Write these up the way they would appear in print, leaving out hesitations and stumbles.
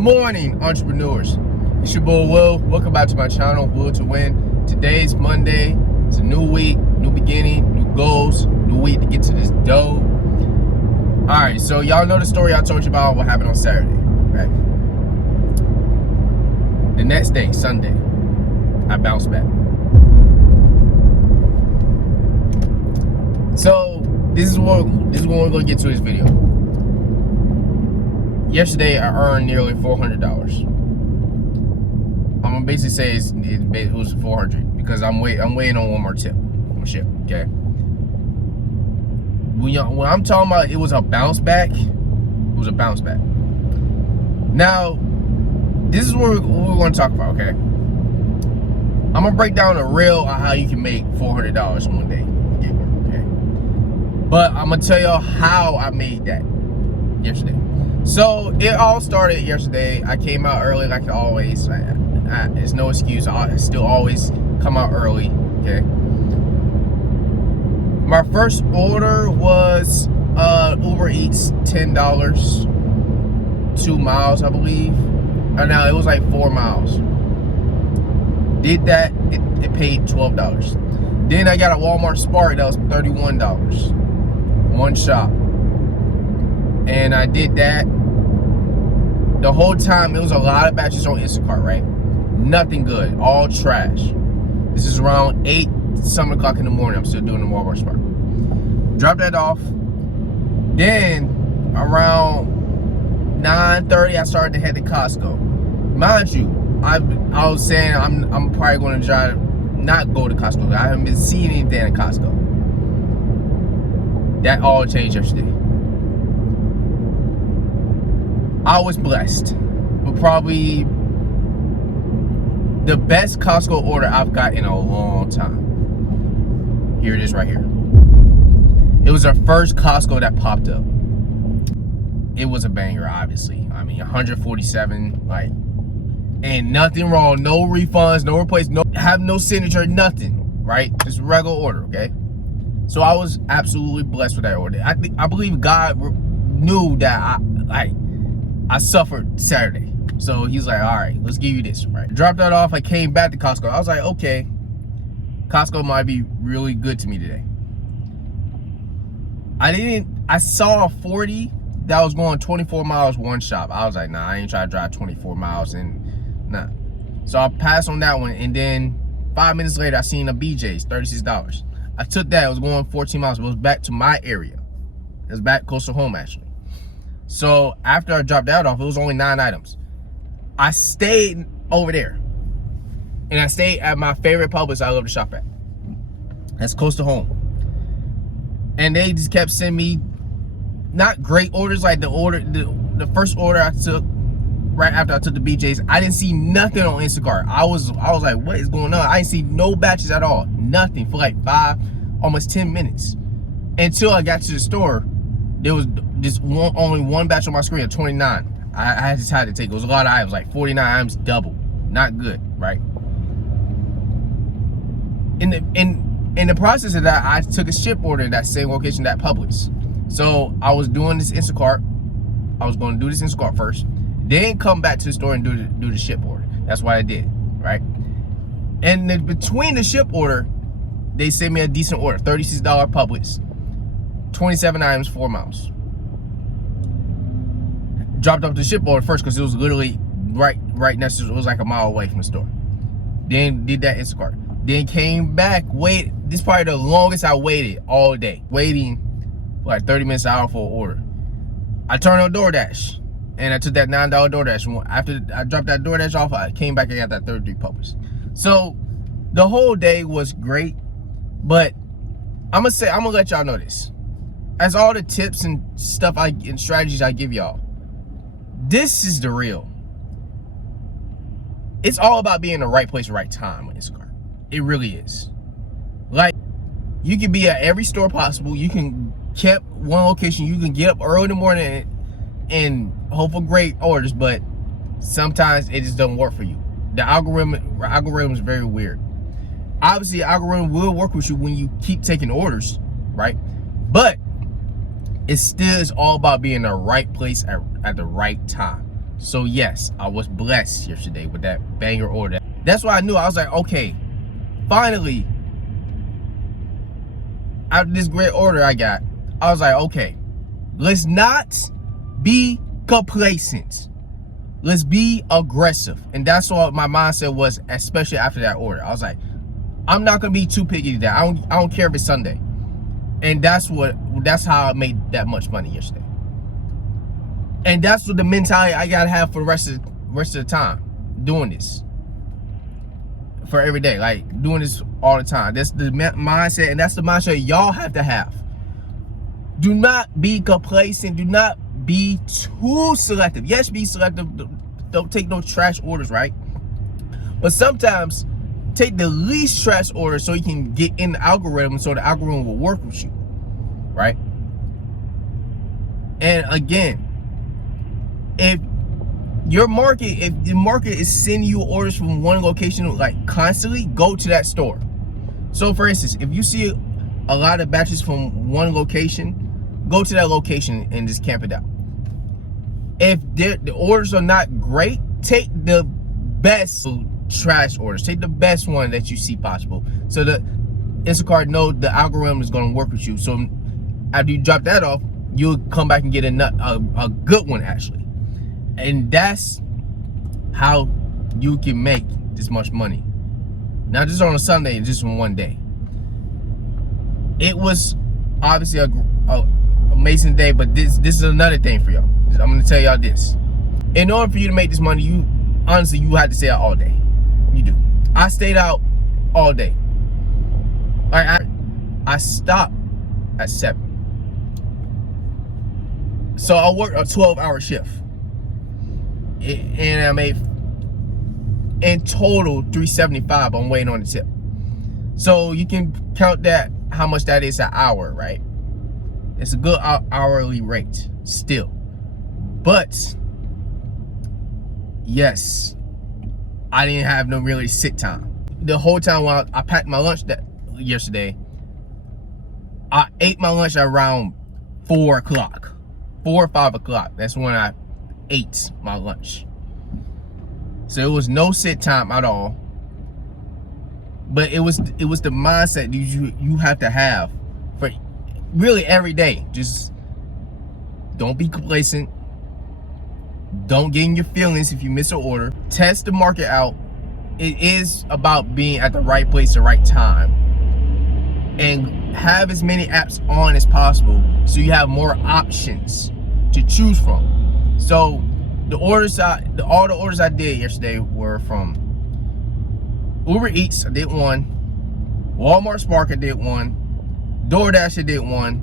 morning, entrepreneurs. It's your boy Will. Welcome back to my channel, Will to Win. Today's Monday. It's a new week, new beginning, new goals, new week to get to this dough. Alright, so y'all know the story I told you about what happened on Saturday, right? The next day, Sunday, I bounced back. So this is what we're gonna get to this video. Yesterday, I earned nearly $400. I'm gonna basically say it was 400 because I'm waiting on one more tip from Shipt. Okay. When I'm talking about it was a bounce back, it was a bounce back. Now, this is what we're gonna talk about. Okay. I'm gonna break down the real on how you can make $400 in one day. Okay. But I'm gonna tell y'all how I made that yesterday. So it all started yesterday. I came out early like always. There's no excuse. I still always come out early. Okay. My first order was Uber Eats, $10, 2 miles, I believe. And now it was like 4 miles. Did that. It paid $12. Then I got a Walmart Spark that was $31. One shop. And I did that. The whole time, it was a lot of batches on Instacart, right? Nothing good, all trash. This is around 7 o'clock in the morning. I'm still doing the Walmart Spark. Dropped that off. Then around 9:30, I started to head to Costco. Mind you, I was saying I'm probably going to not go to Costco. I haven't been seeing anything at Costco. That all changed yesterday. I was blessed with probably the best Costco order I've got in a long time. Here it is right here. It was our first Costco that popped up. It was a banger, obviously. I mean, 147, like, ain't nothing wrong. No refunds, no replace, have no signature, nothing, right? Just regular order, okay? So I was absolutely blessed with that order. I believe God knew that I suffered Saturday. So he's like, all right, let's give you this, right? Dropped that off. I came back to Costco. I was like, okay, Costco might be really good to me today. I saw a 40 that was going 24 miles one shop. I was like, nah, I ain't trying to drive 24 miles and nah. So I passed on that one. And then 5 minutes later, I seen a BJ's, $36. I took that. It was going 14 miles. It was back to my area. It was back close to home, actually. So after I dropped that off, it was only 9 items. I stayed over there. And I stayed at my favorite Publix I love to shop at. That's close to home. And they just kept sending me not great orders, like the first order I took right after I took the BJ's. I didn't see nothing on Instacart. I was like, what is going on? I didn't see no batches at all. Nothing for like almost 10 minutes. Until I got to the store. There was just only one batch on my screen of 29. I just had to take it. It was a lot of items, like 49 items, double. Not good, right? In the process of that, I took a Shipt order in that same location, that Publix. So I was doing this Instacart. I was going to do this Instacart first, then come back to the store and do the Shipt order. That's what I did, right? And between the Shipt order, they sent me a decent order, $36 Publix. 27 items, 4 miles. Dropped off the Shipt order first because it was literally right next to it. It was like a mile away from the store. Then did that Instacart. Then came back, this is probably the longest I waited all day. Waiting for like 30 minutes an hour for an order. I turned on Doordash and I took that $9 Doordash. After I dropped that Doordash off, I came back and got that 33 Publix. So the whole day was great, but I'm gonna let y'all know this. As all the tips and stuff and strategies I give y'all, this is the real. It's all about being in the right place, right time with Instacart. It really is. Like, you can be at every store possible. You can keep one location. You can get up early in the morning and hope for great orders, but sometimes it just doesn't work for you. The algorithm is very weird. Obviously, the algorithm will work with you when you keep taking orders, right? But it still is all about being in the right place at the right time. So yes, I was blessed yesterday with that banger order. That's why I knew. I was like, okay, finally, after this great order I got, I was like, okay, let's not be complacent. Let's be aggressive. And that's what my mindset was, especially after that order. I was like, I'm not gonna be too picky today. I don't care if it's Sunday. And that's how I made that much money yesterday. And that's what the mentality I gotta have for the rest of the time, doing this. For every day, like doing this all the time. That's the mindset, and that's the mindset y'all have to have. Do not be complacent. Do not be too selective. Yes, be selective. Don't take no trash orders, right? But sometimes take the least trash order so you can get in the algorithm, so the algorithm will work with you, right? And again, if the market is sending you orders from one location like constantly, go to that store. So for instance, if you see a lot of batches from one location, go to that location and just camp it out. If the orders are not great, take the best trash orders. Take the best one that you see possible, so that Instacart knows the algorithm is going to work with you. So after you drop that off, you'll come back and get a good one actually. And that's how you can make this much money. Not just on a Sunday, just on one day. It was obviously a amazing day, but this is another thing for y'all. I'm gonna tell y'all this. In order for you to make this money, you had to stay out all day. You do. I stayed out all day. I stopped at 7. So I worked a 12-hour shift. And I made in total $375. I'm waiting on the tip. So you can count that, how much that is an hour, right? It's a good hourly rate still. But yes, I didn't have no really sit time. The whole time while I packed my lunch yesterday, I ate my lunch around 4 o'clock. 4 or 5 o'clock. That's when I ate my lunch. So it was no sit time at all. But it was the mindset you have to have for really every day. Just don't be complacent. Don't get in your feelings if you miss an order. Test the market out. It is about being at the right place at the right time. And have as many apps on as possible so you have more options to choose from. So all the orders I did yesterday were from Uber Eats, I did one. Walmart Spark, I did one. Doordash, I did one.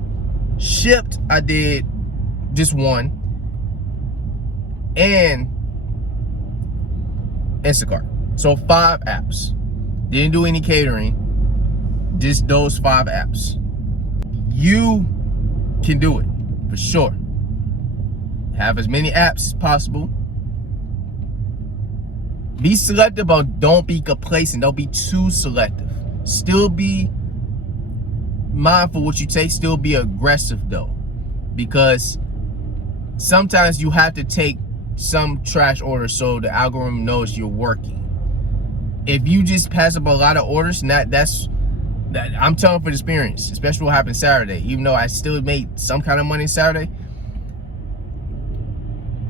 Shipt, I did just one. And Instacart. So 5 apps. Didn't do any catering. Just those 5 apps. You can do it for sure. Have as many apps as possible. Be selective, but don't be complacent. Don't be too selective. Still be mindful what you take. Still be aggressive though, because sometimes you have to take some trash orders so the algorithm knows you're working. If you just pass up a lot of orders, I'm telling from experience, especially what happened Saturday. Even though I still made some kind of money Saturday,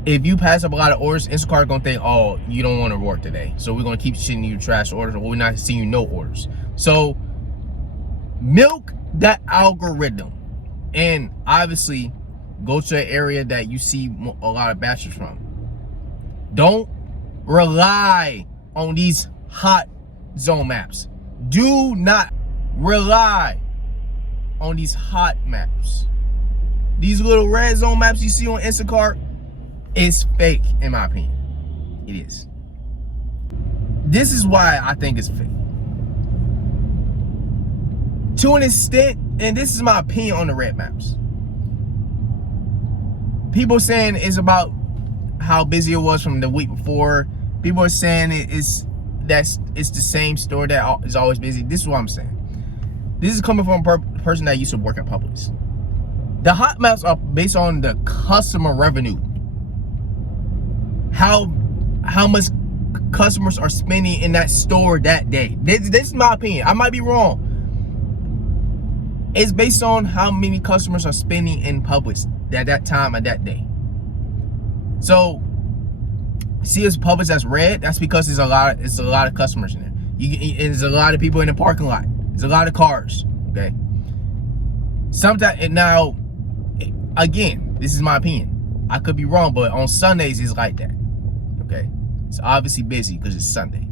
if you pass up a lot of orders, Instacart gonna think, oh, you don't want to work today, so we're gonna keep sending you trash orders, or we're not seeing you no orders. So milk that algorithm, and obviously go to an area that you see a lot of batches from. Don't rely on these hot zone maps. Do not rely on these hot maps. These little red zone maps you see on Instacart is fake, in my opinion. It is. This is why I think it's fake. To an extent, and this is my opinion on the red maps. People saying it's about how busy it was from the week before. People are saying it's the same store that is always busy. This is what I'm saying. This is coming from a person that used to work at Publix. The hot maps are based on the customer revenue. how much customers are spending in that store that day. This is my opinion. I might be wrong. It's based on how many customers are spending in Publix at that time of that day. So, see, it's Publix that's red. That's because it's a lot of customers in there. There's a lot of people in the parking lot. There's a lot of cars. Okay. Sometimes, now, again, this is my opinion. I could be wrong, but on Sundays it's like that. Okay. It's obviously busy because it's Sunday.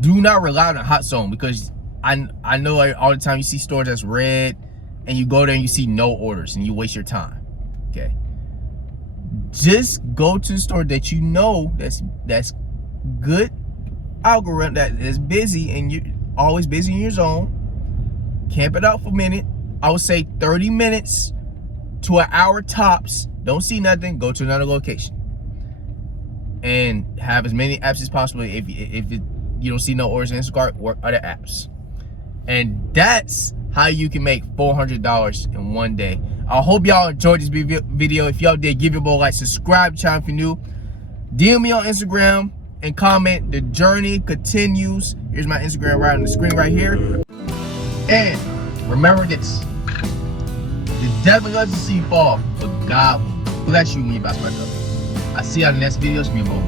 Do not rely on a hot zone, because I know all the time you see stores that's red and you go there and you see no orders and you waste your time. Okay. Just go to the store that you know that's good algorithm, that is busy, and you're always busy in your zone. Camp it out for a minute. I would say 30 minutes to an hour tops. Don't see nothing, go to another location. And have as many apps as possible. If you don't see no orders in Instacart, work other apps. And that's how you can make $400 in one day. I hope y'all enjoyed this video. If y'all did, give it a like, subscribe to the channel if you're new. DM me on Instagram and comment. The journey continues. Here's my Instagram right on the screen right here. And remember this: the devil loves to see you fall, but God will bless you when you bounce back up. I'll see y'all in the next video. It's me, Bo.